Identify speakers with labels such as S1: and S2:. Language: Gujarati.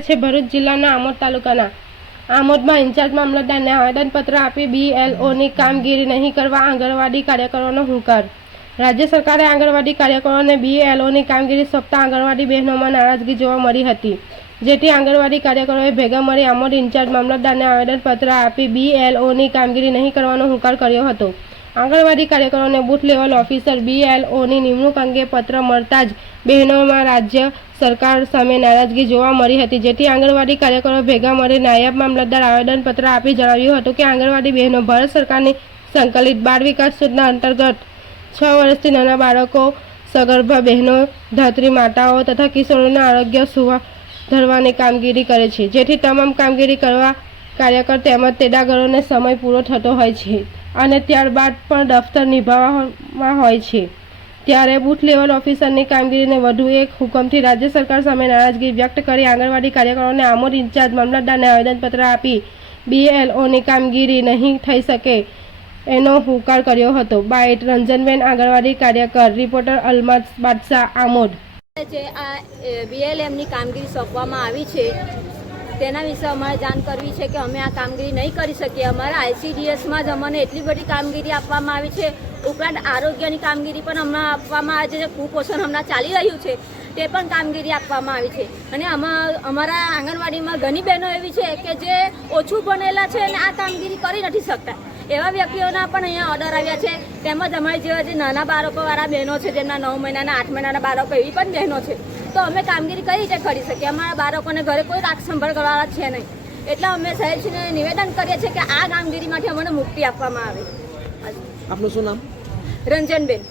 S1: રહ્યા છે ભરૂચ જિલ્લાના આમોદ તાલુકાના. આમોદમાં ઇન્ચાર્જ મામલતદારને આવેદનપત્ર આપી બીએલઓની કામગીરી નહીં કરવા આંગણવાડી કાર્યકરોનો હુંકાર. રાજ્ય સરકારે આંગણવાડી કાર્યકરોને બીએલઓની કામગીરી સોંપતા આંગણવાડી બહેનોમાં નારાજગી જોવા મળી હતી. જેથી આંગણવાડી કાર્યકરોએ ભેગા મળી આમોદ ઇન્ચાર્જ મામલતદારને આવેદનપત્ર આપી બીએલઓની કામગીરી નહીં કરવાનો હુંકાર કર્યો હતો. આંગણવાડી કાર્યકરોને બૂથ લેવલ ઓફિસર બીએલઓની નિમણૂક અંગે પત્ર મળતા જ બહેનોમાં રાજ્ય સરકાર સામે નારાજગી જોવા મળી હતી. જેથી આંગણવાડી કાર્યકરો ભેગા મળી નાયબ મામલતદાર આવેદનપત્ર આપી જણાવ્યું હતું કે આંગણવાડી બહેનો ભારત સરકારની સંકલિત બાળ વિકાસ યોજના અંતર્ગત છ વર્ષથી નાના બાળકો, સગર્ભા બહેનો, ધાત્રી માતાઓ તથા કિશોરોના આરોગ્ય સુધારવાની કામગીરી કરે છે. જેથી તમામ કામગીરી કરવા કાર્યકર તેમજ તેડાગરોને સમય પૂરો થતો હોય છે અને ત્યારબાદ પણ દફતર નિભાવવામાં હોય છે. ત્યારે બુથ લેવલ ઓફિસરની કામગીરીને વધુ એક હુકમથી રાજ્ય સરકાર સામે નારાજગી વ્યક્ત કરી આંગણવાડી કાર્યકરોને આમોદ ઇન્ચાર્જ મામલતદારને આવેદનપત્ર આપી બીએલઓની કામગીરી નહીં થઈ શકે એનો હુકાર કર્યો હતો. બાઇટ રંજનબેન આંગણવાડી કાર્યકર, રિપોર્ટર અલમદ બાદશાહ આમોદ.
S2: જે આ બીએલએમની કામગીરી સોંપવામાં આવી છે તેના વિશે અમારે જાણ કરવી છે કે અમે આ કામગીરી નહીં કરી શકીએ. અમારા આઈસીડીએસમાં જ અમને એટલી બધી કામગીરી આપવામાં આવી છે. ઉપરાંત આરોગ્યની કામગીરી પણ હમણાં આપવામાં આવે છે જે કુપોષણ હમણાં ચાલી રહ્યું છે, તે પણ કામગીરી આપવામાં આવી છે. અને અમારા આંગણવાડીમાં ઘણી બહેનો એવી છે કે જે ઓછું ભણેલા છે અને આ કામગીરી કરી નથી શકતા. એવા વ્યક્તિઓના પણ અહીંયા ઓર્ડર આવ્યા છે. તેમજ અમારી જેવા જે નાના બાળકોવાળા બહેનો છે, જેમના નવ મહિનાના, આઠ મહિનાના બાળકો, એવી પણ બહેનો છે. તો અમે કામગીરી કઈ રીતે કરી શકીએ. અમારા બાળકોને ઘરે કોઈ રાખ સંભાળ કરવાવાળા છે નહીં. એટલે અમે સાહેબશ્રીને નિવેદન કરીએ છીએ કે આ કામગીરી માટે અમને મુક્તિ આપવામાં આવે.
S3: આપનું શું નામ?
S2: રંજનબેન.